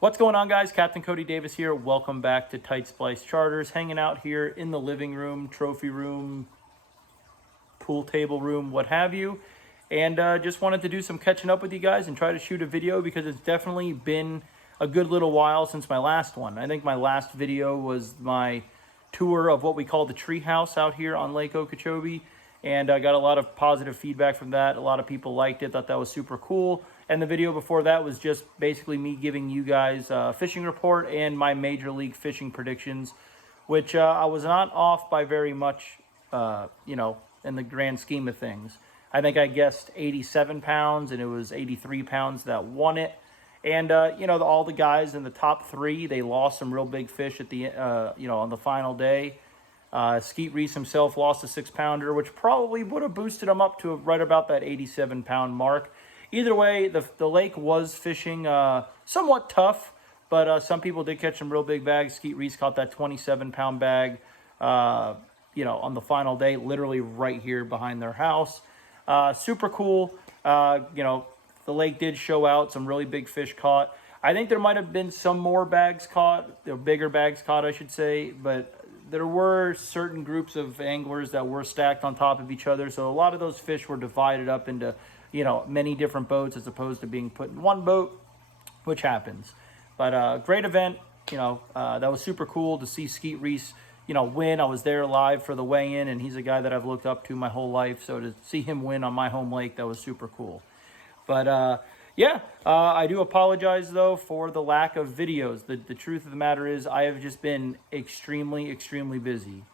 What's going on, guys? Captain Cody Davis here. Welcome back to Tight Splice Charters. Hanging out here in the living room, trophy room, pool table room, what have you. And just wanted to do some catching up with you guys and try to shoot a video because it's definitely been a good little while since my last one. I think my last video was my tour of what we call the tree house out here on Lake Okeechobee. And I got a lot of positive feedback from that. A lot of people liked it, thought that was super cool. And the video before that was just basically me giving you guys a fishing report and my major league fishing predictions, which I was not off by very much, in the grand scheme of things. I think I guessed 87 pounds, and it was 83 pounds that won it. And, all the guys in the top three, they lost some real big fish at the, on the final day. Skeet Reese himself lost a 6-pounder, which probably would have boosted him up to right about that 87-pound mark. Either way, the lake was fishing somewhat tough, but some people did catch some real big bags. Skeet Reese caught that 27-pound bag, on the final day, literally right here behind their house. Super cool. The lake did show out some really big fish caught. I think there might have been some more bags caught, bigger bags caught, I should say, but there were certain groups of anglers that were stacked on top of each other. So a lot of those fish were divided up into, many different boats as opposed to being put in one boat, which happens. But great event. That was super cool to see Skeet Reese, win. I was there live for the weigh-in, and he's a guy that I've looked up to my whole life. So to see him win on my home lake, that was super cool. But I do apologize, though, for the lack of videos. The truth of the matter is I have just been extremely, extremely busy.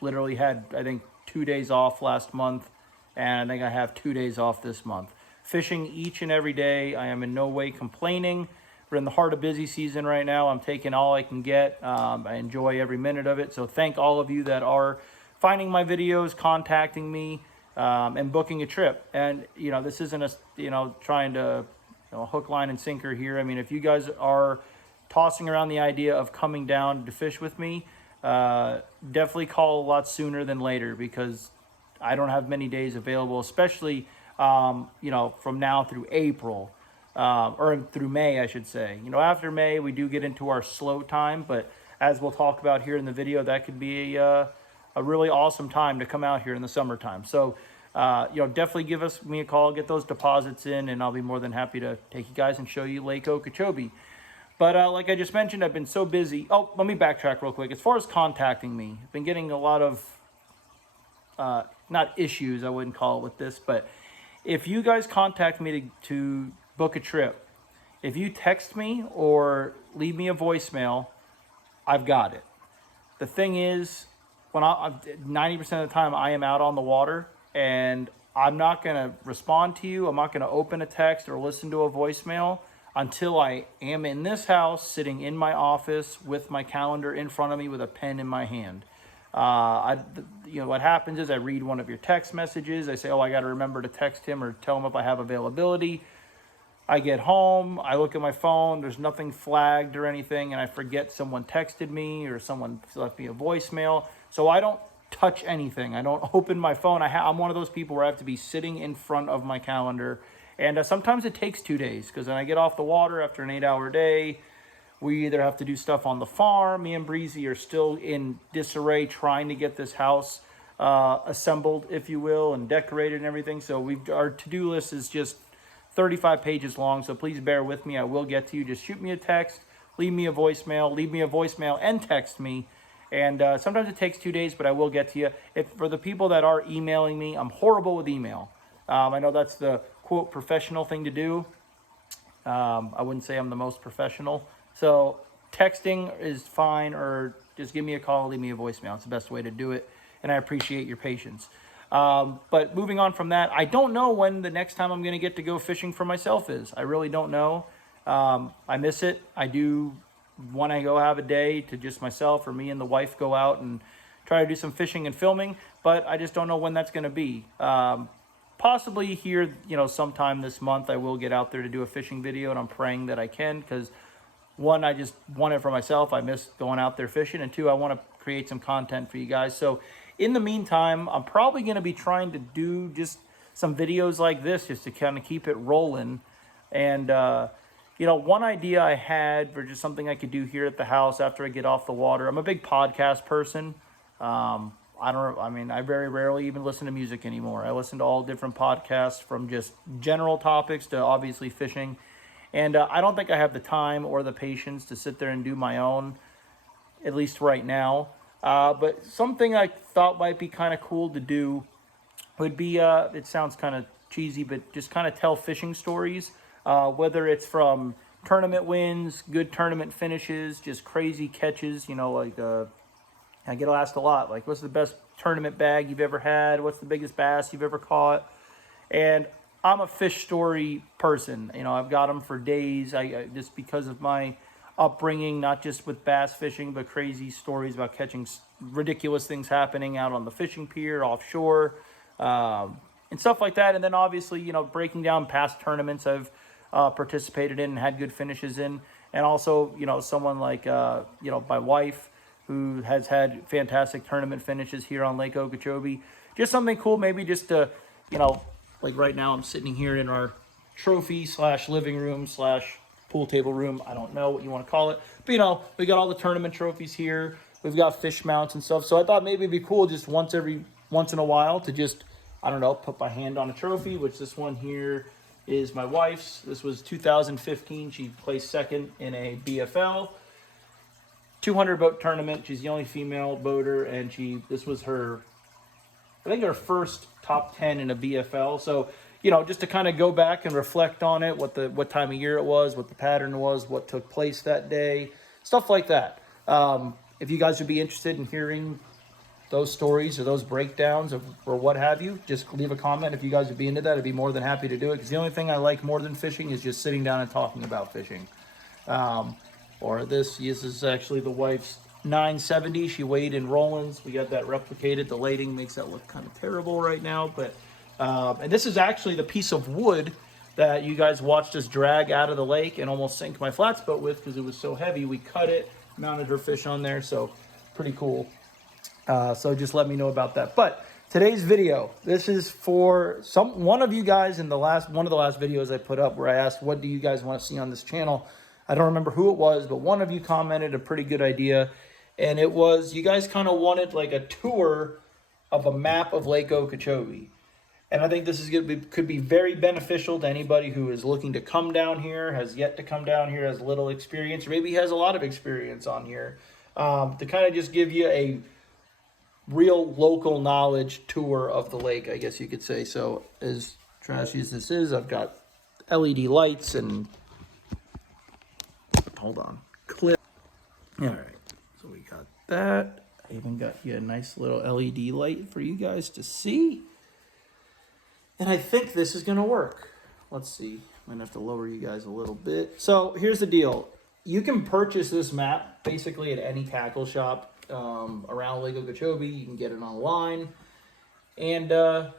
Literally had, I think, 2 days off last month, and I think I have 2 days off this month. Fishing each and every day. I am in no way complaining. We're in the heart of busy season right now. I'm taking all I can get. I enjoy every minute of it. So thank all of you that are finding my videos, contacting me, and booking a trip. And, this isn't trying to, hook, line, and sinker here. I mean, if you guys are tossing around the idea of coming down to fish with me, definitely call a lot sooner than later because I don't have many days available, especially, from now through April, or through May, I should say. After May, we do get into our slow time, but as we'll talk about here in the video, that could be a really awesome time to come out here in the summertime. So, definitely give me a call, get those deposits in, and I'll be more than happy to take you guys and show you Lake Okeechobee. But like I just mentioned, I've been so busy. Oh, let me backtrack real quick. As far as contacting me, I've been getting a lot of, not issues, I wouldn't call it with this, but if you guys contact me to book a trip, if you text me or leave me a voicemail, I've got it. The thing is, when 90% of the time I am out on the water and I'm not going to respond to you. I'm not going to open a text or listen to a voicemail until I am in this house, sitting in my office with my calendar in front of me with a pen in my hand. What happens is I read one of your text messages. I say, I got to remember to text him or tell him if I have availability. I get home, I look at my phone, there's nothing flagged or anything, and I forget someone texted me or someone left me a voicemail. So I don't touch anything. I don't open my phone. I'm one of those people where I have to be sitting in front of my calendar. And sometimes it takes 2 days because when I get off the water after an 8-hour day, we either have to do stuff on the farm. Me and Breezy are still in disarray trying to get this house assembled, if you will, and decorated and everything. So our to-do list is just 35 pages long, so please bear with me. I will get to you. Just shoot me a text, leave me a voicemail and text me. And sometimes it takes 2 days, but I will get to you. For the people that are emailing me, I'm horrible with email. I know that's the, quote, professional thing to do. I wouldn't say I'm the most professional. So texting is fine, or just give me a call, leave me a voicemail. It's the best way to do it, and I appreciate your patience. But moving on from that, I don't know when the next time I'm going to get to go fishing for myself is. I really don't know. I miss it. I do want to go have a day to just myself or me and the wife go out and try to do some fishing and filming, but I just don't know when that's going to be. Possibly here, sometime this month, I will get out there to do a fishing video, and I'm praying that I can, because one, I just want it for myself. I miss going out there fishing, and two, I want to create some content for you guys. So in the meantime, I'm probably going to be trying to do just some videos like this just to kind of keep it rolling. And, one idea I had for just something I could do here at the house after I get off the water. I'm a big podcast person. I very rarely even listen to music anymore. I listen to all different podcasts, from just general topics to obviously fishing. And I don't think I have the time or the patience to sit there and do my own, at least right now. But something I thought might be kind of cool to do would be, it sounds kind of cheesy, but just kind of tell fishing stories, whether it's from tournament wins, good tournament finishes, just crazy catches, I get asked a lot, like, what's the best tournament bag you've ever had? What's the biggest bass you've ever caught? And I'm a fish story person. I've got them for days. I just because of my upbringing, not just with bass fishing, but crazy stories about catching ridiculous things happening out on the fishing pier, offshore, and stuff like that. And then obviously, breaking down past tournaments I've participated in and had good finishes in. And also, someone like, my wife, who has had fantastic tournament finishes here on Lake Okeechobee. Just something cool, maybe just to, like right now I'm sitting here in our trophy / living ch pool table room. I don't know what you want to call it. But, we got all the tournament trophies here. We've got fish mounts and stuff. So I thought maybe it'd be cool just once in a while to just, put my hand on a trophy, which this one here is my wife's. This was 2015. She placed second in a BFL 200 boat tournament. She's the only female boater, and this was her, I think, her first top 10 in a BFL. So, just to kind of go back and reflect on it, what time of year it was, what the pattern was, what took place that day, stuff like that. If you guys would be interested in hearing those stories or those breakdowns or what have you, just leave a comment. If you guys would be into that, I'd be more than happy to do it, because the only thing I like more than fishing is just sitting down and talking about fishing. This is actually the wife's 970. She weighed in Rollins. We got that replicated. The lighting makes that look kind of terrible right now. But and this is actually the piece of wood that you guys watched us drag out of the lake and almost sink my flats boat with because it was so heavy. We cut it, mounted her fish on there. So pretty cool. So just let me know about that. But today's video, this is for one of you guys in one of the last videos I put up, where I asked, what do you guys want to see on this channel? I don't remember who it was, but one of you commented a pretty good idea. And it was, you guys kind of wanted like a tour of a map of Lake Okeechobee. And I think this is could be very beneficial to anybody who is looking to come down here, has yet to come down here, has little experience, or maybe has a lot of experience on here, to kind of just give you a real local knowledge tour of the lake, I guess you could say. So as trashy as this is, I've got LED lights and hold on, clip. All right, so we got that. I even got you a nice little LED light for you guys to see. And I think this is gonna work. Let's see, I'm gonna have to lower you guys a little bit. So here's the deal. You can purchase this map basically at any tackle shop around Lake Okeechobee. You can get it online. And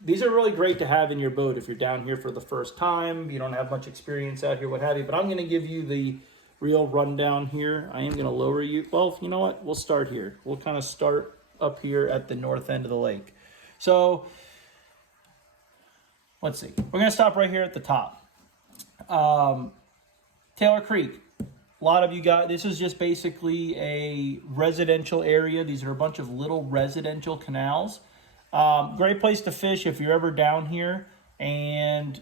these are really great to have in your boat if you're down here for the first time, you don't have much experience out here, what have you. But I'm going to give you the real rundown here. I am going to lower you. Well, you know what? We'll start here. We'll kind of start up here at the north end of the lake. So let's see. We're going to stop right here at the top. Taylor Creek. A lot of you got, this is just basically a residential area. These are a bunch of little residential canals. Great place to fish if you're ever down here and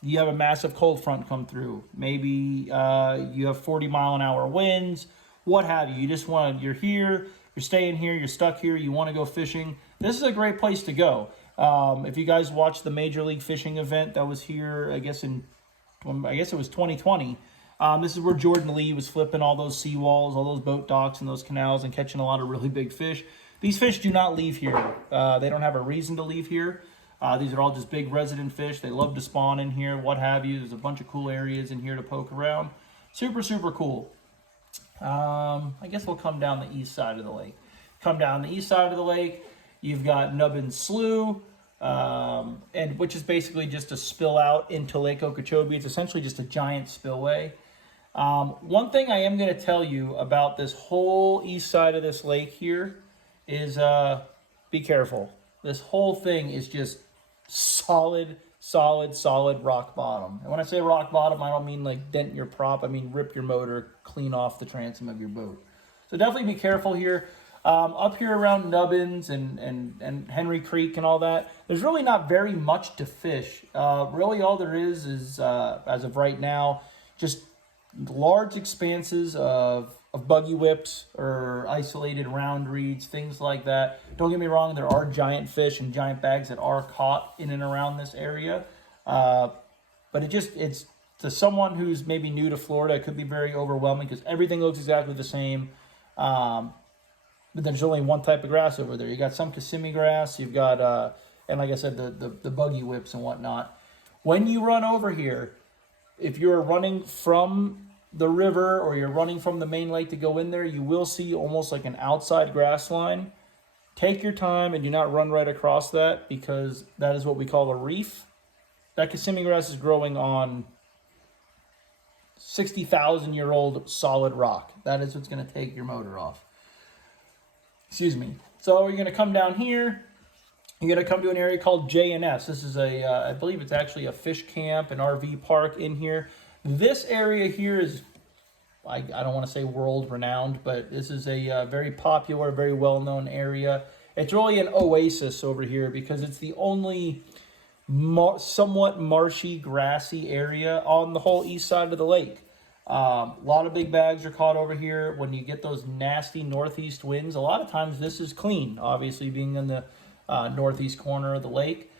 you have a massive cold front come through. Maybe you have 40-mile-an-hour winds, what have you. You just want, you're here, you're staying here, you're stuck here, you want to go fishing. This is a great place to go. If you guys watched the Major League Fishing event that was here, I guess it was 2020. This is where Jordan Lee was flipping all those seawalls, all those boat docks and those canals and catching a lot of really big fish. These fish do not leave here. They don't have a reason to leave here. These are all just big resident fish. They love to spawn in here, what have you. There's a bunch of cool areas in here to poke around. Super, super cool. I guess we'll come down the east side of the lake. Come down the east side of the lake, you've got Nubbin Slough, and which is basically just a spill out into Lake Okeechobee. It's essentially just a giant spillway. One thing I am going to tell you about this whole east side of this lake here is be careful. This whole thing is just solid solid rock bottom. And when I say rock bottom, I don't mean like dent your prop. I mean rip your motor, clean off the transom of your boat. So definitely be careful here. Up here around Nubbins and Henry Creek and all that, there's really not very much to fish. Really all there is, as of right now, just large expanses of buggy whips or isolated round reeds, things like that. Don't get me wrong, there are giant fish and giant bags that are caught in and around this area. But it's to someone who's maybe new to Florida, it could be very overwhelming because everything looks exactly the same. But there's only one type of grass over there. You got some Kissimmee grass, you've got, and like I said, the buggy whips and whatnot. When you run over here, if you're running from the river or you're running from the main lake to go in there, you will see almost like an outside grass line. Take your time and do not run right across that because that is what we call a reef. That Kissimmee grass is growing on 60,000-year-old solid rock. That is what's going to take your motor off. Excuse me. So you're going to come down here. You're going to come to an area called J&S. This is I believe it's actually a fish camp, an RV park in here. This area here is, I don't want to say world renowned, but this is a very popular, very well-known area. It's really an oasis over here because it's the only somewhat marshy, grassy area on the whole east side of the lake. A lot of big bags are caught over here. When you get those nasty northeast winds, a lot of times this is clean, obviously being in the northeast corner of the lake.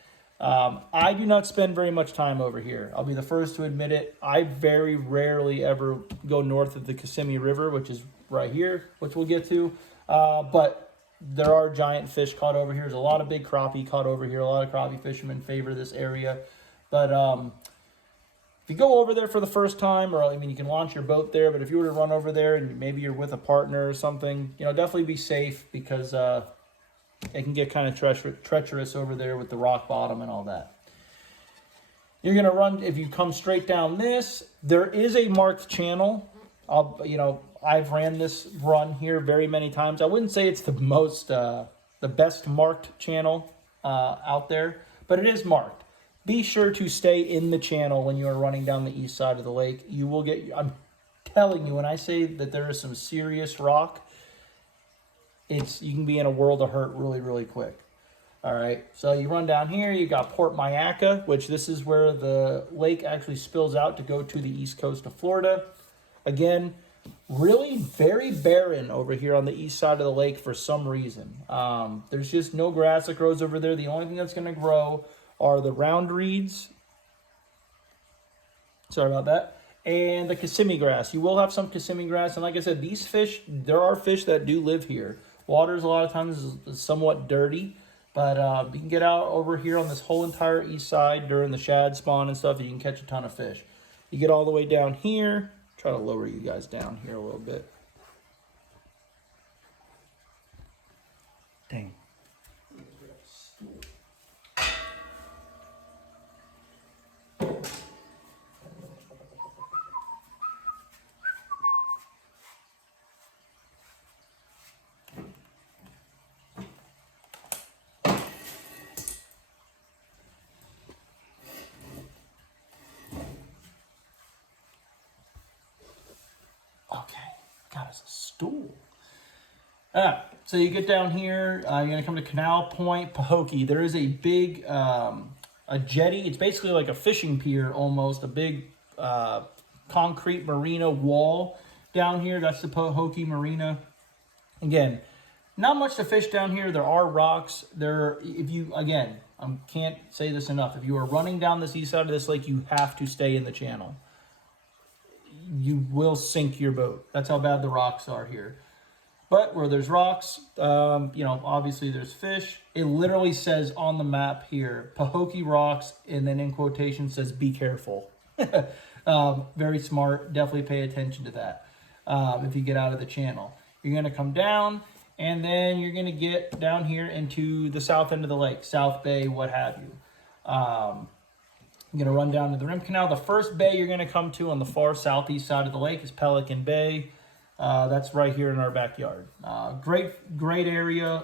I do not spend very much time over here. I'll be the first to admit it. I very rarely ever go north of the Kissimmee River, which is right here, which we'll get to. But there are giant fish caught over here. There's a lot of big crappie caught over here. A lot of crappie fishermen favor this area. But if you go over there for the first time, or I mean, you can launch your boat there, but if you were to run over there and maybe you're with a partner or something, definitely be safe because it can get kind of treacherous over there with the rock bottom and all that. You're going to run, if you come straight down this, there is a marked channel. I've ran this run here very many times. I wouldn't say it's the best marked channel out there, but it is marked. Be sure to stay in the channel when you are running down the east side of the lake. You will get, I'm telling you, when I say that there is some serious rock, you can be in a world of hurt really, really quick. All right, so you run down here, you got Port Mayaca, which this is where the lake actually spills out to go to the east coast of Florida. Again, really very barren over here on the east side of the lake for some reason. There's just no grass that grows over there. The only thing that's going to grow are the round reeds. Sorry about that. And the Kissimmee grass. You will have some Kissimmee grass. And like I said, these fish, there are fish that do live here. Water's a lot of times is somewhat dirty. But you can get out over here on this whole entire east side during the shad spawn and stuff. And you can catch a ton of fish. You get all the way down here. Try to lower you guys down here a little bit. Dang. Okay, got us a stool. So you get down here, you're going to come to Canal Point, Pahokee. There is a big a jetty. It's basically like a fishing pier almost, a big concrete marina wall down here. That's the Pahokee Marina. Again, not much to fish down here. There are rocks. Again, I can't say this enough. If you are running down this east side of this lake, you have to stay in the channel. You will sink your boat. That's how bad the rocks are here. But where there's rocks, obviously there's fish. It literally says on the map here, Pahokee Rocks, and then in quotation says, be careful. Very smart. Definitely pay attention to that if you get out of the channel. You're going to come down, and then you're going to get down here into the south end of the lake, South Bay, what have you. I'm going to run down to the Rim Canal. The first bay you're going to come to on the far southeast side of the lake is Pelican Bay. That's right here in our backyard. Great area.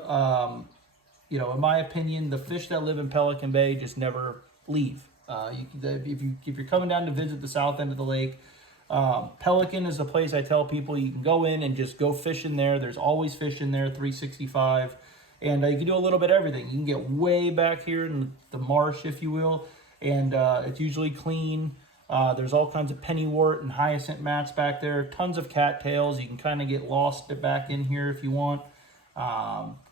In my opinion, the fish that live in Pelican Bay just never leave. If you're coming down to visit the south end of the lake, Pelican is the place I tell people you can go in and just go fishing there. There's always fish in there, 365. And you can do a little bit of everything. You can get way back here in the marsh, if you will, and it's usually clean. There's all kinds of pennywort and hyacinth mats back there. Tons of cattails. You can kind of get lost back in here if you want.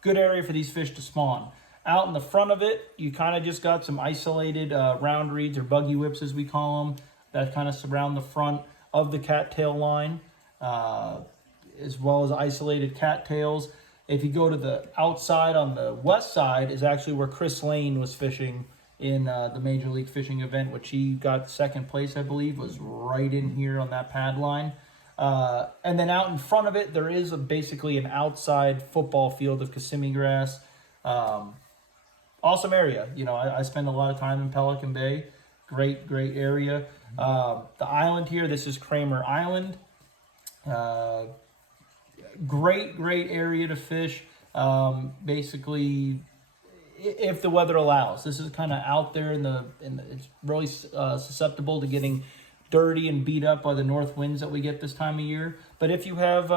Good area for these fish to spawn. Out in the front of it, you kind of just got some isolated round reeds or buggy whips, as we call them, that kind of surround the front of the cattail line, as well as isolated cattails. If you go to the outside on the west side is actually where Chris Lane was fishing in the Major League Fishing event, which he got second place, I believe, was right in here on that pad line. And then out in front of it, there is basically an outside football field of Kissimmee grass. Awesome area. You know, I spend a lot of time in Pelican Bay. Great area. The island here, this is Kramer Island. Great area to fish. Basically, if the weather allows. This is kind of out there it's really susceptible to getting dirty and beat up by the north winds that we get this time of year. But if you have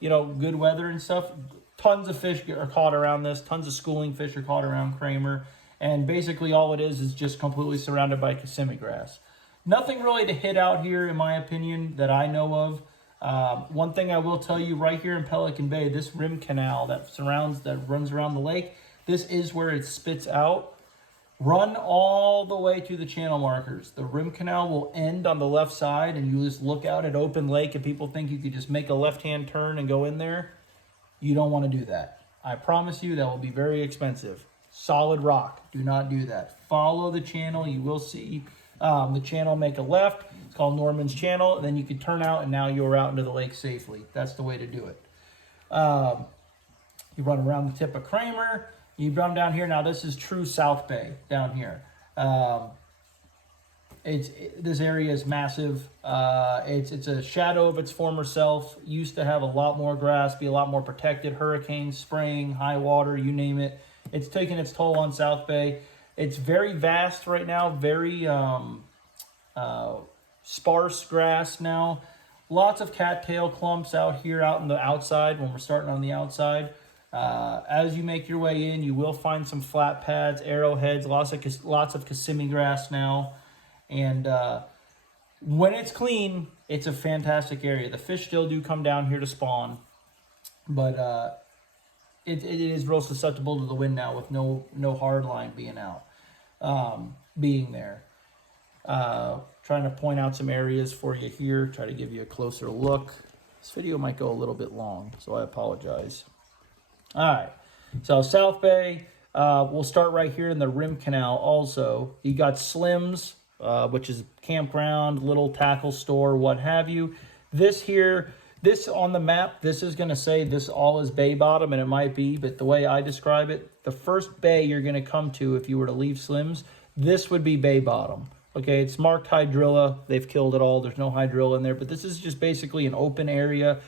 good weather and stuff, tons of fish are caught around this. Tons of schooling fish are caught around Kramer. And basically all it is just completely surrounded by Kissimmee grass. Nothing really to hit out here, in my opinion, that I know of. One thing I will tell you, right here in Pelican Bay, this rim canal that runs around the lake, this is where it spits out. Run all the way to the channel markers. The rim canal will end on the left side, and you just look out at open lake, and people think you could just make a left-hand turn and go in there. You don't want to do that. I promise you that will be very expensive. Solid rock. Do not do that. Follow the channel. You will see the channel make a left. It's called Norman's Channel. And then you can turn out, and now you're out into the lake safely. That's the way to do it. You run around the tip of Kramer. You run down here. Now, this is true South Bay down here. This area is massive. It's a shadow of its former self. Used to have a lot more grass, be a lot more protected. Hurricanes, spraying, high water, you name it. It's taking its toll on South Bay. It's very vast right now, very sparse grass now. Lots of cattail clumps out here out in the outside when we're starting on the outside. As you make your way in, you will find some flat pads, arrowheads, lots of Kissimmee grass now. And when it's clean, it's a fantastic area. The fish still do come down here to spawn, but it is real susceptible to the wind now with no hard line being there. Trying to point out some areas for you here, try to give you a closer look. This video might go a little bit long, so I apologize. All right, so South Bay, we'll start right here in the rim canal also. You got Slim's, which is campground, little tackle store, what have you. This on the map, this is going to say this all is bay bottom, and it might be, but the way I describe it, the first bay you're going to come to if you were to leave Slim's, this would be bay bottom. Okay, it's marked hydrilla. They've killed it all. There's no hydrilla in there, but this is just basically an open area.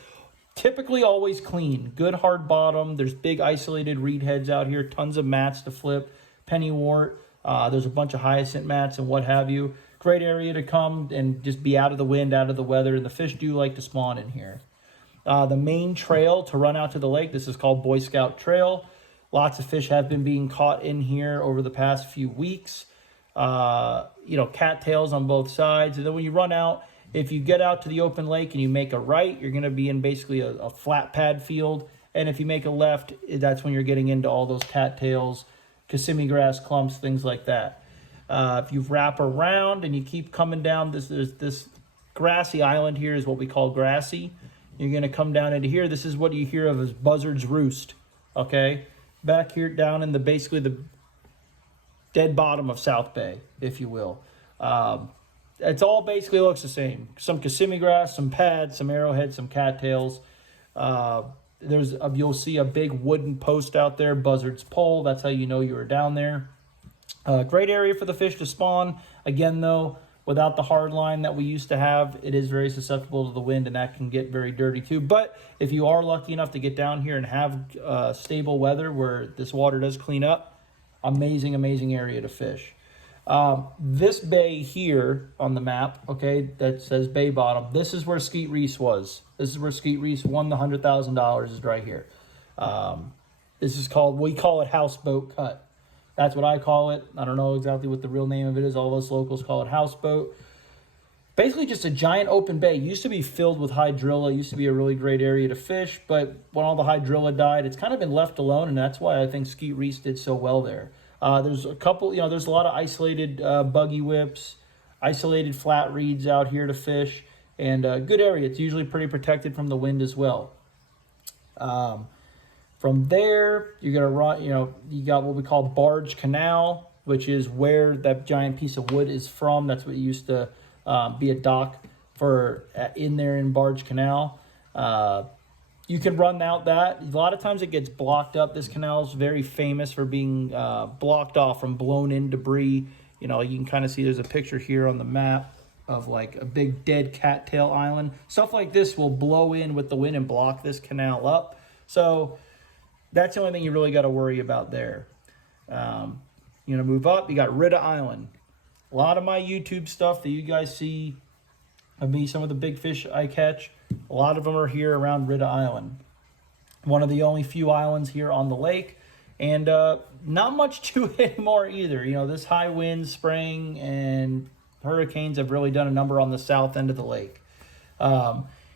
Typically always clean, good hard bottom. There's big isolated reed heads out here, tons of mats to flip, pennywort. There's a bunch of hyacinth mats and what have you. Great area to come and just be out of the wind, out of the weather. And the fish do like to spawn in here. The main trail to run out to the lake, this is called Boy Scout Trail. Lots of fish have been being caught in here over the past few weeks. Cattails on both sides. And then when you run out, if you get out to the open lake and you make a right, you're going to be in basically a flat pad field. And if you make a left, that's when you're getting into all those cattails, Kissimmee grass clumps, things like that. If you wrap around and you keep coming down, this grassy island here is what we call grassy. You're going to come down into here. This is what you hear of as Buzzard's Roost. Okay? Back here down in basically the dead bottom of South Bay, if you will. It's all basically looks the same. Some Kissimmee grass, some pads, some arrowheads, some cattails. You'll see a big wooden post out there, Buzzard's Pole. That's how you know you were down there. Great area for the fish to spawn. Again, though, without the hard line that we used to have, it is very susceptible to the wind, and that can get very dirty too. But if you are lucky enough to get down here and have stable weather where this water does clean up, amazing area to fish. This bay here on the map, okay, that says Bay Bottom, this is where Skeet Reese was. This is where Skeet Reese won the $100,000 is right here. This is called, we call it Houseboat Cut. That's what I call it. I don't know exactly what the real name of it is. All us locals call it houseboat. Basically just a giant open bay. It used to be filled with hydrilla. It used to be a really great area to fish, but when all the hydrilla died, it's kind of been left alone, and that's why I think Skeet Reese did so well there. There's a couple, there's a lot of isolated buggy whips, isolated flat reeds out here to fish, and a good area. It's usually pretty protected from the wind as well. From there, you're gonna run, you got what we call Barge Canal, which is where that giant piece of wood is from. That's what used to be a dock for in there in Barge Canal. You can run out that. A lot of times it gets blocked up. This canal is very famous for being blocked off from blown in debris. You can kind of see there's a picture here on the map of like a big dead cattail island. Stuff like this will blow in with the wind and block this canal up. So that's the only thing you really got to worry about there. Move up, you got Ridda Island. A lot of my YouTube stuff that you guys see of me, some of the big fish I catch, a lot of them are here around Ridda Island. One of the only few islands here on the lake, and not much to it anymore either. This high wind, spring, and hurricanes have really done a number on the south end of the lake.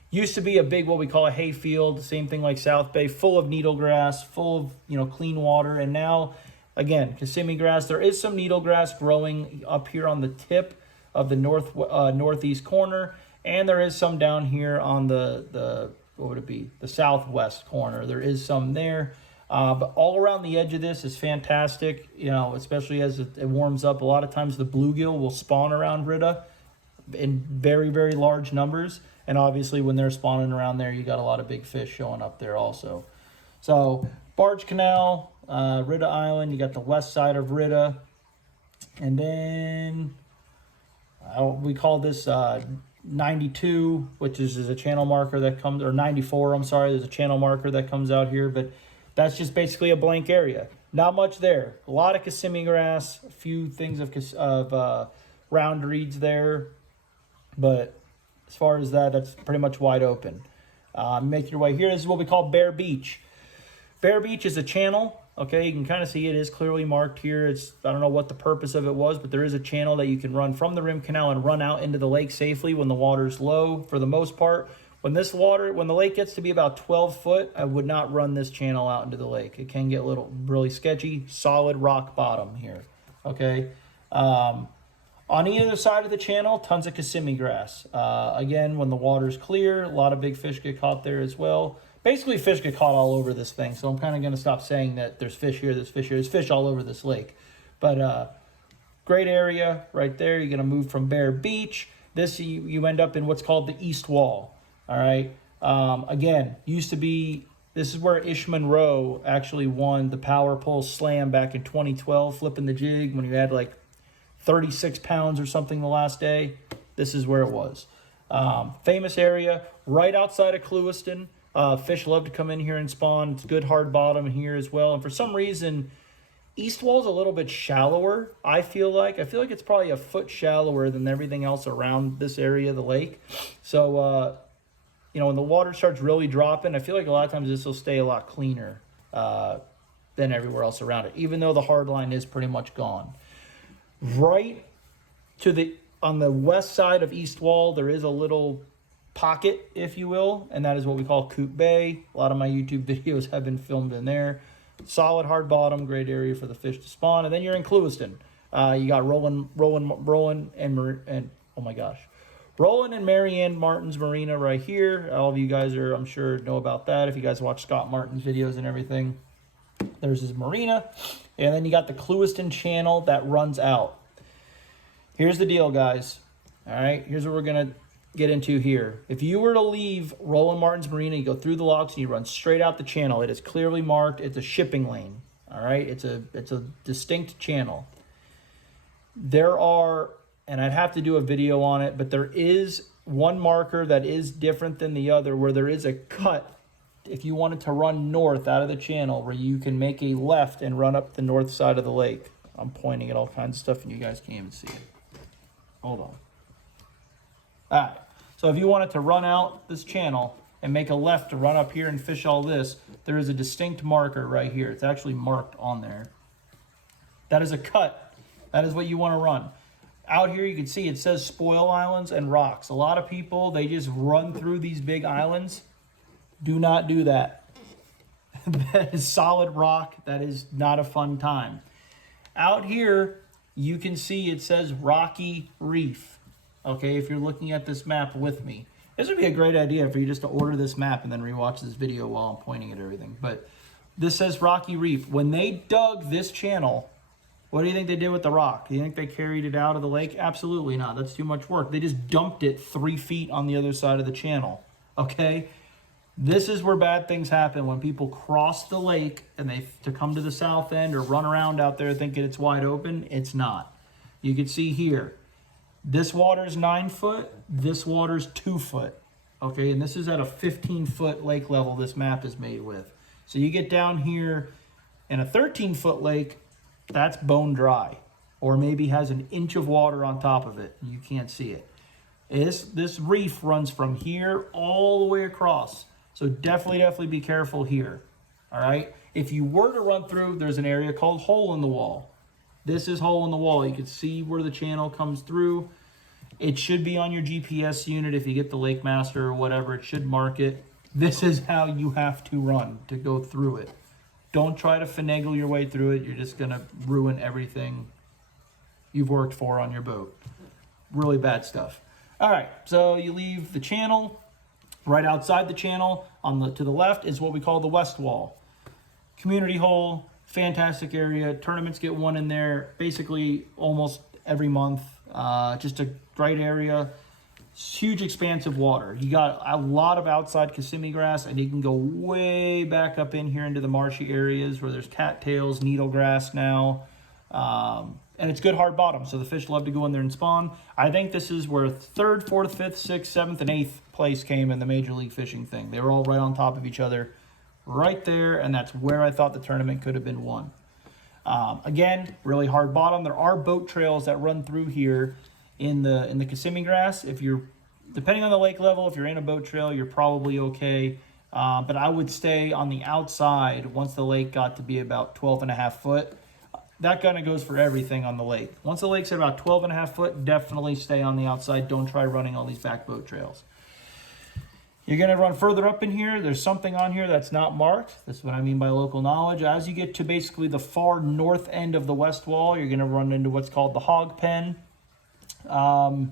Used to be a big, what we call a hay field, same thing like South Bay, full of needle grass, full of, clean water. And now, again, Kissimmee grass. There is some needle grass growing up here on the tip of the northeast corner. And there is some down here on the what would it be? The southwest corner. There is some there. But all around the edge of this is fantastic, especially as it warms up. A lot of times the bluegill will spawn around Ridda in very, very large numbers. And obviously when they're spawning around there, you got a lot of big fish showing up there also. So Barge Canal, Ridda Island, you got the west side of Ridda. And then we call this 92, which is a channel marker that comes, or 94, I'm sorry, there's a channel marker that comes out here. But that's just basically a blank area. Not much there. A lot of Kissimmee grass, a few things of round reeds there. But as far as that, that's pretty much wide open. Make your way here. This is what we call Bear Beach. Bear Beach is a channel. Okay, you can kind of see it is clearly marked here. I don't know what the purpose of it was, but there is a channel that you can run from the rim canal and run out into the lake safely when the water's low for the most part. When the lake gets to be about 12 foot, I would not run this channel out into the lake. It can get really sketchy, solid rock bottom here. Okay. On either side of the channel, tons of Kissimmee grass. Again, when the water's clear, a lot of big fish get caught there as well. Basically, fish get caught all over this thing, so I'm kind of going to stop saying that there's fish here, there's fish here. There's fish all over this lake. But great area right there. You're going to move from Bear Beach. This, you end up in what's called the East Wall. All right. Again, used to be, this is where Ish Monroe actually won the Power Pole Slam back in 2012, flipping the jig when you had like 36 pounds or something the last day. This is where it was. Famous area right outside of Clewiston. Fish love to come in here and spawn. It's good hard bottom here as well. And for some reason, East Wall's a little bit shallower, I feel like. It's probably a foot shallower than everything else around this area of the lake. So, when the water starts really dropping, I feel like a lot of times this will stay a lot cleaner than everywhere else around it, even though the hard line is pretty much gone. Right on the west side of East Wall, there is a little pocket, if you will, and that is what we call Coop Bay. A lot of my YouTube videos have been filmed in there. Solid hard bottom, great area for the fish to spawn. And then you're in Clewiston. You got Roland and Marianne Martin's Marina right here. All of you guys I'm sure know about that if you guys watch Scott Martin's videos and everything. There's his marina. And then you got the Clewiston Channel that runs out. Here's the deal, guys. All right, here's what we're going to get into here. If you were to leave Roland Martin's Marina, you go through the locks and you run straight out the channel. It is clearly marked. It's a shipping lane. All right, it's a distinct channel. There are, and I'd have to do a video on it, but there is one marker that is different than the other where there is a cut if you wanted to run north out of the channel where you can make a left and run up the north side of the lake. I'm pointing at all kinds of stuff and you guys can't even see it. Hold on. All right, so if you wanted to run out this channel and make a left to run up here and fish all this, there is a distinct marker right here. It's actually marked on there. That is a cut. That is what you want to run. Out here, you can see it says spoil islands and rocks. A lot of people, they just run through these big islands. Do not do that. That is solid rock. That is not a fun time. Out here, you can see it says Rocky Reef. Okay, if you're looking at this map with me. This would be a great idea for you just to order this map and then rewatch this video while I'm pointing at everything. But this says Rocky Reef. When they dug this channel, what do you think they did with the rock? Do you think they carried it out of the lake? Absolutely not. That's too much work. They just dumped it 3 feet on the other side of the channel. Okay? This is where bad things happen when people cross the lake and to come to the south end or run around out there thinking it's wide open. It's not. You can see here, this water's 9 foot, this water's 2 foot. Okay, and this is at a 15-foot lake level this map is made with. So you get down here in a 13-foot lake, that's bone dry, or maybe has an inch of water on top of it. You can't see it. This reef runs from here all the way across. So definitely be careful here, all right? If you were to run through, there's an area called Hole in the Wall. This is Hole in the Wall. You can see where the channel comes through. It should be on your GPS unit if you get the Lake Master or whatever. It should mark it. This is how you have to run to go through it. Don't try to finagle your way through it. You're just going to ruin everything you've worked for on your boat. Really bad stuff. All right, so you leave the channel. Right outside the channel, to the left, is what we call the West Wall. Community hole, fantastic area. Tournaments get one in there basically almost every month. Just a great area. Huge expanse of water. You got a lot of outside Kissimmee grass, and you can go way back up in here into the marshy areas where there's cattails, needlegrass now. And it's good hard bottom, so the fish love to go in there and spawn. I think this is where 3rd, 4th, 5th, 6th, 7th, and 8th place came in the Major League Fishing thing. They were all right on top of each other right there, and that's where I thought the tournament could have been won. Again, really hard bottom. There are boat trails that run through here in the Kissimmee grass. If you're, depending on the lake level, if you're in a boat trail, you're probably okay. But I would stay on the outside once the lake got to be about 12.5 foot. That kind of goes for everything on the lake. Once the lake's at about 12.5 foot, definitely stay on the outside. Don't try running all these back boat trails. You're going to run further up in here. There's something on here that's not marked. That's what I mean by local knowledge. As you get to basically the far north end of the west wall, you're going to run into what's called the hog pen. There's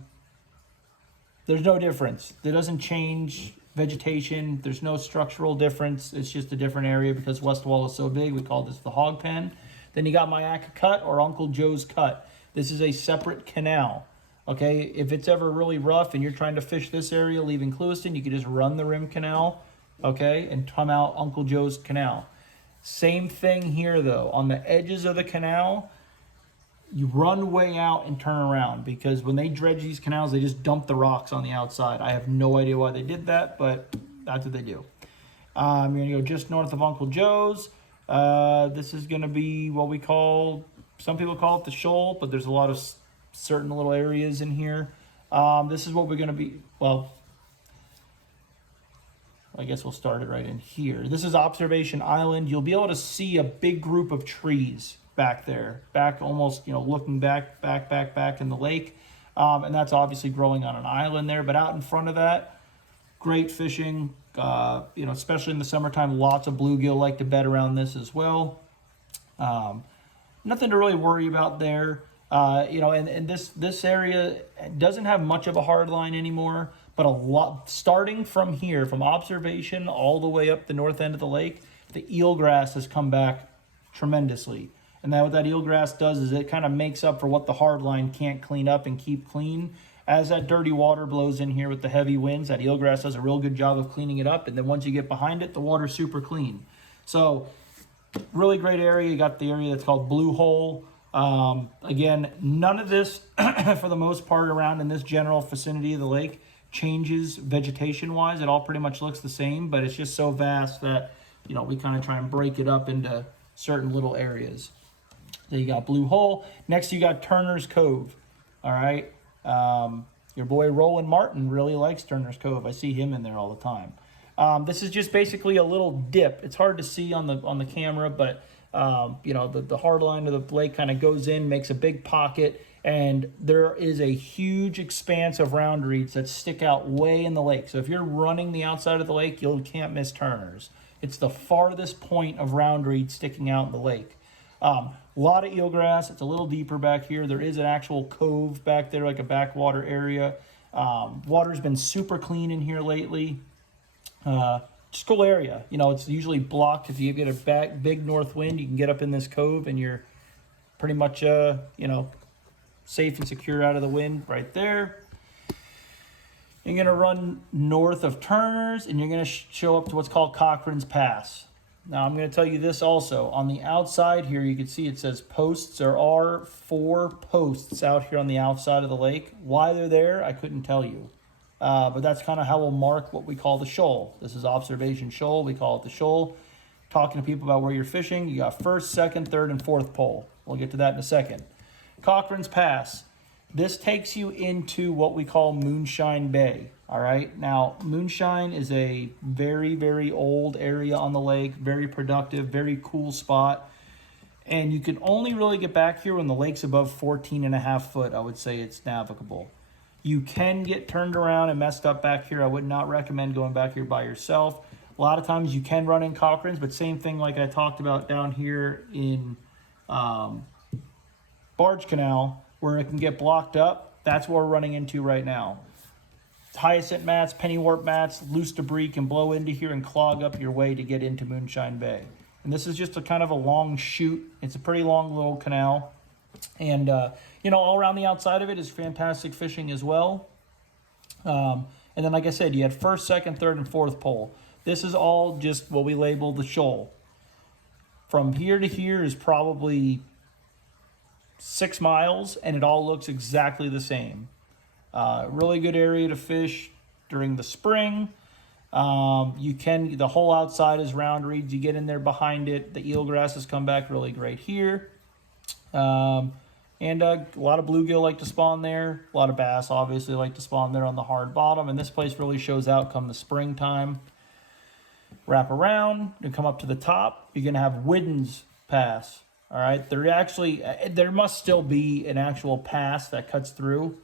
no difference. It doesn't change vegetation. There's no structural difference. It's just a different area because west wall is so big. We call this the hog pen. Then you got Mayaca Cut or Uncle Joe's Cut. This is a separate canal. Okay, if it's ever really rough and you're trying to fish this area leaving Clewiston, you can just run the rim canal, okay, and come out Uncle Joe's Canal. Same thing here though. On the edges of the canal, you run way out and turn around because when they dredge these canals, they just dump the rocks on the outside. I have no idea why they did that, but that's what they do. You're going to go just north of Uncle Joe's. This is going to be what we call, some people call it the shoal, but there's a lot of certain little areas in here. This is what we're going to be, well, I guess we'll start it right in here. This is Observation Island. You'll be able to see a big group of trees back there, back almost, looking back in the lake. And that's obviously growing on an island there, but out in front of that, great fishing. Especially in the summertime, lots of bluegill like to bed around this as well. Nothing to really worry about there. And this area doesn't have much of a hard line anymore, but a lot, starting from here, from Observation all the way up the north end of the lake, the eelgrass has come back tremendously. And what that eelgrass does is it kind of makes up for what the hard line can't clean up and keep clean. As that dirty water blows in here with the heavy winds, that eelgrass does a real good job of cleaning it up. And then once you get behind it, the water's super clean. So really great area. You got the area that's called Blue Hole. Again, none of this, for the most part, around in this general vicinity of the lake changes vegetation-wise. It all pretty much looks the same, but it's just so vast that, we kind of try and break it up into certain little areas. So you got Blue Hole. Next you got Turner's Cove. All right. Your boy Roland Martin really likes Turner's Cove. I see him in there all the time. This is just basically a little dip. It's hard to see on the camera, but you know, the hard line of the lake kind of goes in, makes a big pocket, and there is a huge expanse of round reeds that stick out way in the lake. So if you're running the outside of the lake, you can't miss Turner's. It's the farthest point of round reed sticking out in the lake. A lot of eelgrass. It's a little deeper back here. There is an actual cove back there, like a backwater area. Water's been super clean in here lately. Just cool area. You know, it's usually blocked. If you get a big north wind, you can get up in this cove and you're pretty much, you know, safe and secure out of the wind right there. You're going to run north of Turner's and you're going to show up to what's called Cochran's Pass. Now, I'm going to tell you this also. On the outside here, you can see it says posts. There are 4 posts out here on the outside of the lake. Why they're there, I couldn't tell you. But that's kind of how we'll mark what we call the shoal. This is observation shoal. We call it the shoal. Talking to people about where you're fishing, you got first, second, third, and fourth pole. We'll get to that in a second. Cochran's Pass. This takes you into what we call Moonshine Bay. All right. Now, Moonshine is a very, very old area on the lake. Very productive, very cool spot. And you can only really get back here when the lake's above 14.5 foot. I would say it's navigable. You can get turned around and messed up back here. I would not recommend going back here by yourself. A lot of times you can run in Cochran's, but same thing like I talked about down here in Barge Canal, where it can get blocked up. That's what we're running into right now. Hyacinth mats, pennywarp mats, loose debris can blow into here and clog up your way to get into Moonshine Bay. And this is just a kind of a long chute. It's a pretty long little canal. And, you know, all around the outside of it is fantastic fishing as well. And then, like I said, you had first, second, third, and fourth pole. This is all just what we label the shoal. From here to here is probably 6 miles, and it all looks exactly the same. Really good area to fish during the spring. The whole outside is round reeds. You get in there behind it. The eelgrasses come back really great here. And a lot of bluegill like to spawn there. A lot of bass obviously like to spawn there on the hard bottom. And this place really shows out come the springtime. Wrap around and come up to the top. You're going to have Whidden's Pass. All right. There must still be an actual pass that cuts through,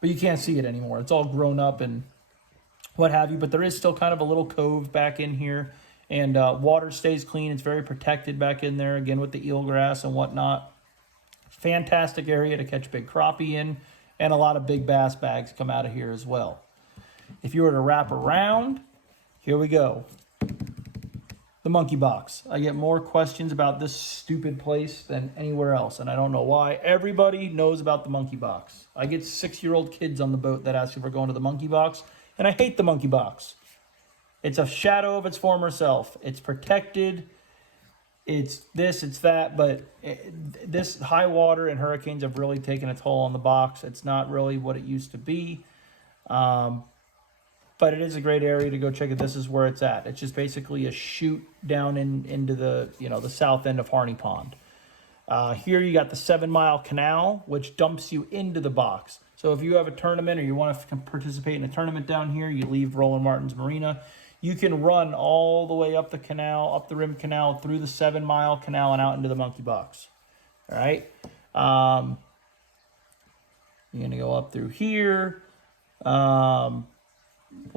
but you can't see it anymore. It's all grown up and what have you. But there is still kind of a little cove back in here. And water stays clean. It's very protected back in there, again, with the eelgrass and whatnot. Fantastic area to catch big crappie in, and a lot of big bass bags come out of here as well. If you were to wrap around, here we go. The Monkey Box. I get more questions about this stupid place than anywhere else, and I don't know why. Everybody knows about the Monkey Box. I get 6-year-old kids on the boat that ask if we're going to the Monkey Box, and I hate the Monkey Box. It's a shadow of its former self. It's protected. It's this, it's that, but this high water and hurricanes have really taken a toll on the box. It's not really what it used to be, but it is a great area to go check it. This is where it's at. It's just basically a chute down into the the south end of Harney Pond. Here you got the 7-mile canal, which dumps you into the box. So if you have a tournament or you want to participate in a tournament down here, you leave Roland Martin's Marina. You can run all the way up the canal, up the rim canal, through the 7-mile canal and out into the Monkey Box. All right. You're going to go up through here. We'll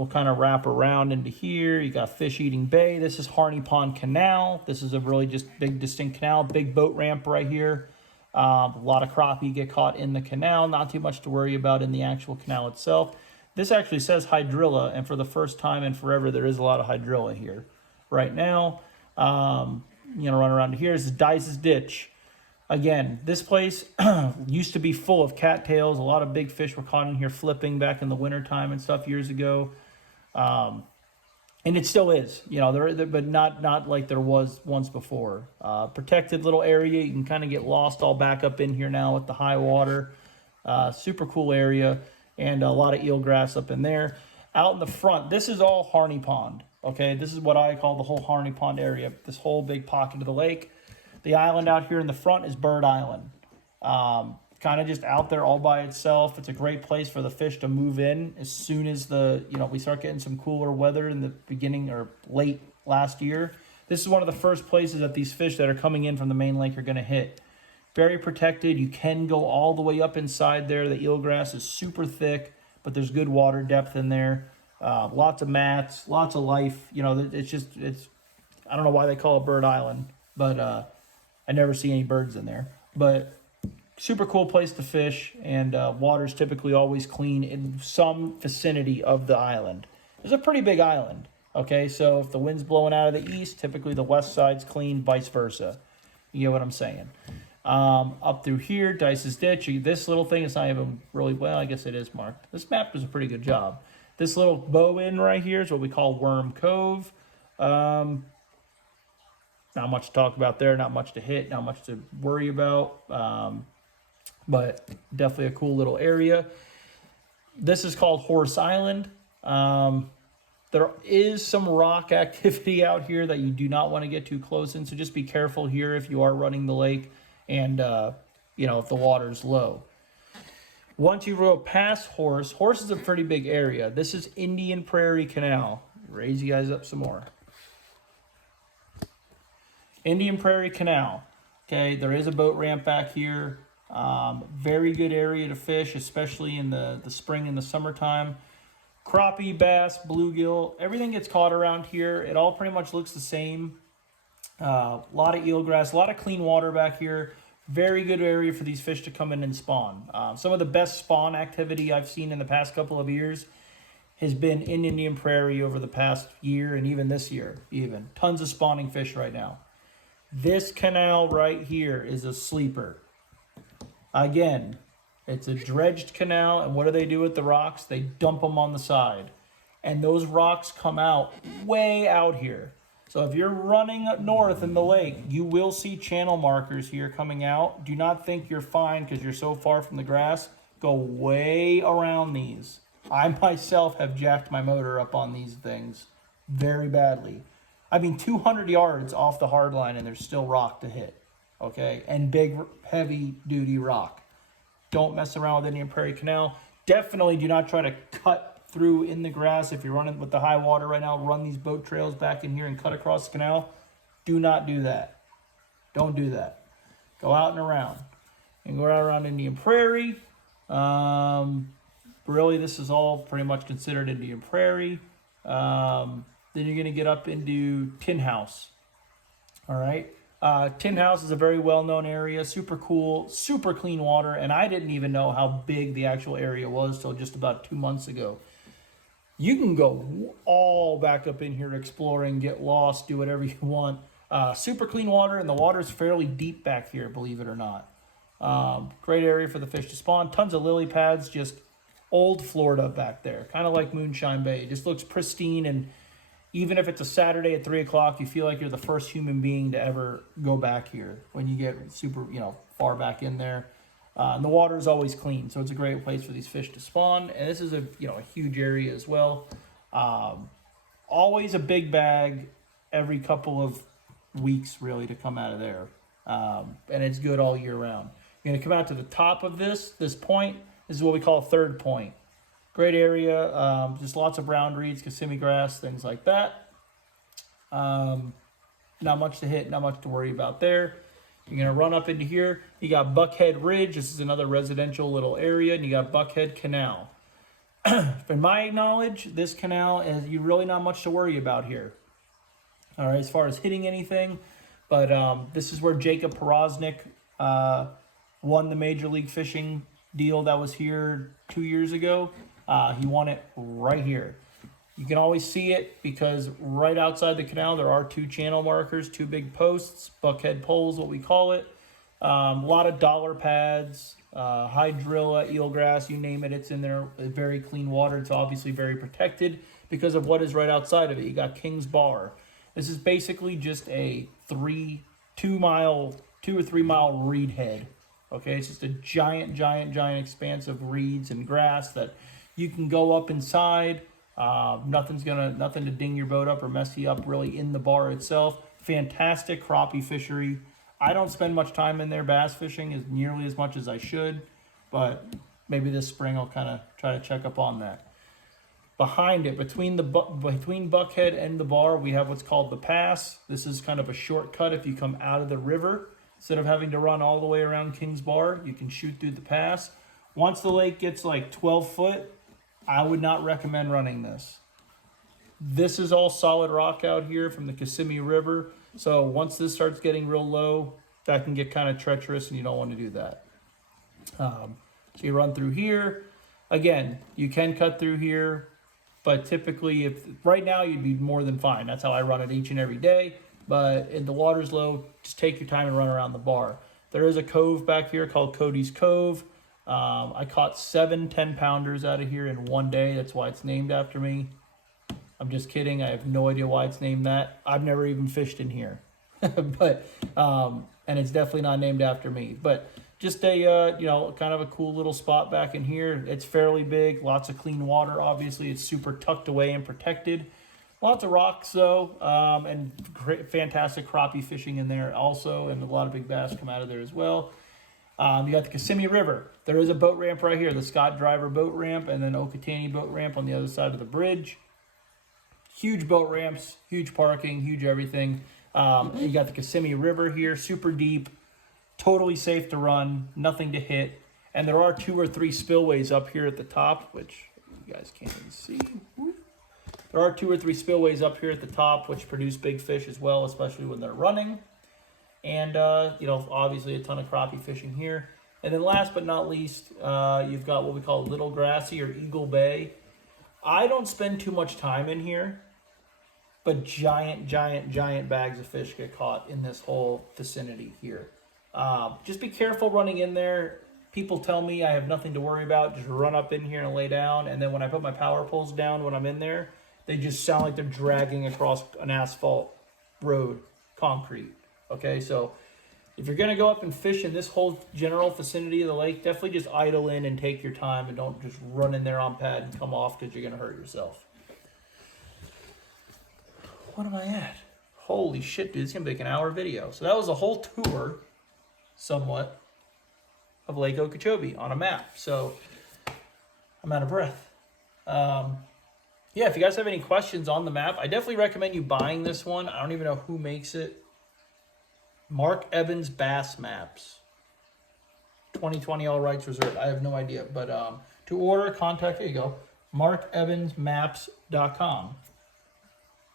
kind of wrap around into here. You got Fish Eating Bay. This is Harney Pond Canal. This is a really just big, distinct canal. Big boat ramp right here. A lot of crappie get caught in the canal. Not too much to worry about in the actual canal itself. This actually says hydrilla, and for the first time in forever, there is a lot of hydrilla here. Right now, run around here is Dice's Ditch. Again, this place used to be full of cattails. A lot of big fish were caught in here flipping back in the wintertime and stuff years ago. And it still is, but not like there was once before. Protected little area. You can kind of get lost all back up in here now with the high water. Super cool area. And a lot of eelgrass up in there. Out in the front, this is all Harney Pond. Okay, this is what I call the whole Harney Pond area. This whole big pocket of the lake. The island out here in the front is Bird Island. Kind of just out there all by itself. It's a great place for the fish to move in as soon as we start getting some cooler weather in the beginning or late last year. This is one of the first places that these fish that are coming in from the main lake are going to hit. Very protected. You can go all the way up inside there. The eelgrass is super thick, but there's good water depth in there. Lots of mats, lots of life. You know, I don't know why they call it Bird Island, but I never see any birds in there. But super cool place to fish, and water's typically always clean in some vicinity of the island. It's a pretty big island, okay? So if the wind's blowing out of the east, typically the west side's clean, vice versa. You get what I'm saying? Up through here, Dice's Ditch, this little thing is not even really, well, I guess it is marked. This map does a pretty good job. This little bow in right here is what we call Worm Cove. Not much to talk about there, not much to hit, not much to worry about. But definitely a cool little area. This is called Horse Island. There is some rock activity out here that you do not want to get too close in, so just be careful here if you are running the lake and, if the water's low. Once you go past Horse is a pretty big area. This is Indian Prairie Canal. Raise you guys up some more. Indian Prairie Canal. Okay, there is a boat ramp back here. Very good area to fish, especially in the spring and the summertime. Crappie, bass, bluegill, everything gets caught around here. It all pretty much looks the same. A lot of eelgrass, a lot of clean water back here. Very good area for these fish to come in and spawn. Some of the best spawn activity I've seen in the past couple of years has been in Indian Prairie over the past year and even this year. Tons of spawning fish right now. This canal right here is a sleeper. Again, it's a dredged canal, and what do they do with the rocks? They dump them on the side. And those rocks come out way out here. So if you're running up north in the lake, you will see channel markers here coming out. Do not think you're fine because you're so far from the grass. Go way around these. I myself have jacked my motor up on these things very badly. 200 yards off the hard line, and there's still rock to hit. Okay, and big, heavy-duty rock. Don't mess around with Indian Prairie Canal. Definitely do not try to cut through in the grass. If you're running with the high water right now, run these boat trails back in here and cut across the canal. Do not do that. Don't do that. Go out and around. And go out around Indian Prairie. Really, this is all pretty much considered Indian Prairie. Then you're going to get up into Tin House. All right. Tin House is a very well-known area, super cool, super clean water, and I didn't even know how big the actual area was till just about 2 months ago. You can go all back up in here exploring, get lost, do whatever you want. Super clean water, and the water is fairly deep back here, believe it or not. Great area for the fish to spawn. Tons of lily pads, just old Florida back there, kind of like Moonshine Bay. It just looks pristine, and even if it's a Saturday at 3 o'clock, you feel like you're the first human being to ever go back here when you get super, far back in there. And the water is always clean, so it's a great place for these fish to spawn. And this is a huge area as well. Always a big bag every couple of weeks, really, to come out of there. And it's good all year round. You're going to come out to the top of this point. This is what we call a third point. Great area, just lots of brown reeds, Kissimmee grass, things like that. Not much to hit, not much to worry about there. You're going to run up into here. You got Buckhead Ridge. This is another residential little area. And you got Buckhead Canal. From my knowledge, this canal, you're really not much to worry about here. All right, as far as hitting anything. But this is where Jacob Porosnik won the Major League Fishing deal that was here 2 years ago. He won it right here. You can always see it because right outside the canal there are 2 channel markers, 2 big posts, buckhead poles, what we call it. A lot of dollar pads, hydrilla, eelgrass, you name it, it's in there. Very clean water. It's obviously very protected because of what is right outside of it. You got King's Bar. This is basically just a 2 or 3 mile reed head. Okay, it's just a giant expanse of reeds and grass that you can go up inside. Nothing to ding your boat up or mess you up really in the bar itself. Fantastic crappie fishery. I don't spend much time in there bass fishing as nearly as much as I should, but maybe this spring I'll kind of try to check up on that. Behind it, between Buckhead and the bar, we have what's called the pass. This is kind of a shortcut if you come out of the river. Instead of having to run all the way around Kings Bar, you can shoot through the pass. Once the lake gets like 12 foot, I would not recommend running this. This is all solid rock out here from the Kissimmee River. So once this starts getting real low, that can get kind of treacherous and you don't want to do that. So you run through here. Again, you can cut through here. But typically, if right now, you'd be more than fine. That's how I run it each and every day. But if the water's low, just take your time and run around the bar. There is a cove back here called Cody's Cove. I caught 7 10-pounders out of here in one day. That's why it's named after me. I'm just kidding. I have no idea why it's named that. I've never even fished in here. But and it's definitely not named after me. But just a, kind of a cool little spot back in here. It's fairly big, lots of clean water, obviously. It's super tucked away and protected. Lots of rocks, though, and great, fantastic crappie fishing in there also, and a lot of big bass come out of there as well. You got the Kissimmee River. There is a boat ramp right here, the Scott Driver boat ramp, and then Okatani boat ramp on the other side of the bridge. Huge boat ramps, huge parking, huge everything. You got the Kissimmee River here, super deep. Totally safe to run, nothing to hit. And there are 2 or 3 spillways up here at the top, which you guys can't even see. There are 2 or 3 spillways up here at the top, which produce big fish as well, especially when they're running. And, obviously a ton of crappie fishing here. And then last but not least, you've got what we call Little Grassy or Eagle Bay. I don't spend too much time in here, but giant bags of fish get caught in this whole vicinity here. Just be careful running in there. People tell me I have nothing to worry about. Just run up in here and lay down. And then when I put my power poles down when I'm in there, they just sound like they're dragging across an asphalt road, concrete. Okay, so if you're going to go up and fish in this whole general vicinity of the lake, definitely just idle in and take your time and don't just run in there on pad and come off because you're going to hurt yourself. What am I at? Holy shit, dude. It's going to be like an hour video. So that was a whole tour, somewhat, of Lake Okeechobee on a map. So I'm out of breath. Yeah, if you guys have any questions on the map, I definitely recommend you buying this one. I don't even know who makes it. Mark Evans Bass Maps. 2020, all rights reserved. I have no idea. But to order, contact, there you go, markevansmaps.com.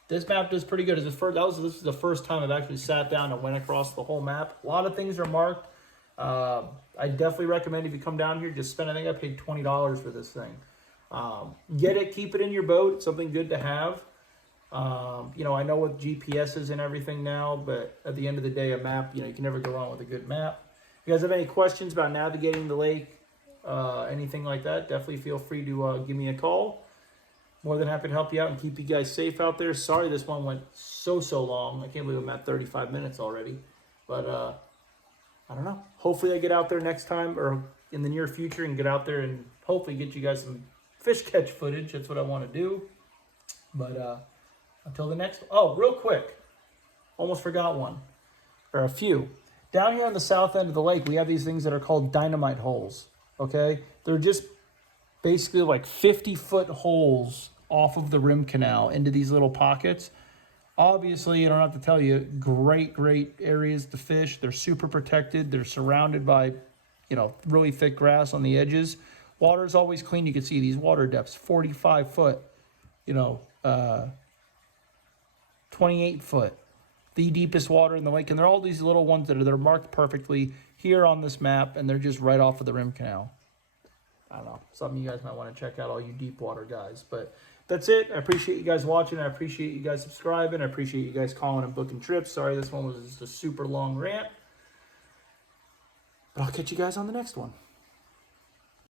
This map does pretty good. This is the first time I've actually sat down and went across the whole map. A lot of things are marked. I definitely recommend if you come down here, just spend, I think I paid $20 for this thing. Get it, keep it in your boat. It's something good to have. I know with GPSs and everything now, but at the end of the day, a map, you can never go wrong with a good map. If you guys have any questions about navigating the lake, anything like that, definitely feel free to give me a call. More than happy to help you out and keep you guys safe out there. Sorry this one went so long. I can't believe I'm at 35 minutes already. But I don't know. Hopefully I get out there next time or in the near future and get out there and hopefully get you guys some fish catch footage. That's what I want to do. But until the next, real quick, almost forgot one, or a few. Down here on the south end of the lake, we have these things that are called dynamite holes, okay? They're just basically like 50-foot holes off of the rim canal into these little pockets. Obviously, I don't have to tell you, great areas to fish. They're super protected. They're surrounded by, really thick grass on the edges. Water is always clean. You can see these water depths, 45 foot, 28 foot, the deepest water in the lake. And they're all these little ones they're marked perfectly here on this map, and they're just right off of the rim canal. I don't know, something you guys might want to check out, all you deep water guys. But that's it. I appreciate you guys watching. I appreciate you guys subscribing. I appreciate you guys calling and booking trips. Sorry this one was just a super long rant. But I'll catch you guys on the next one.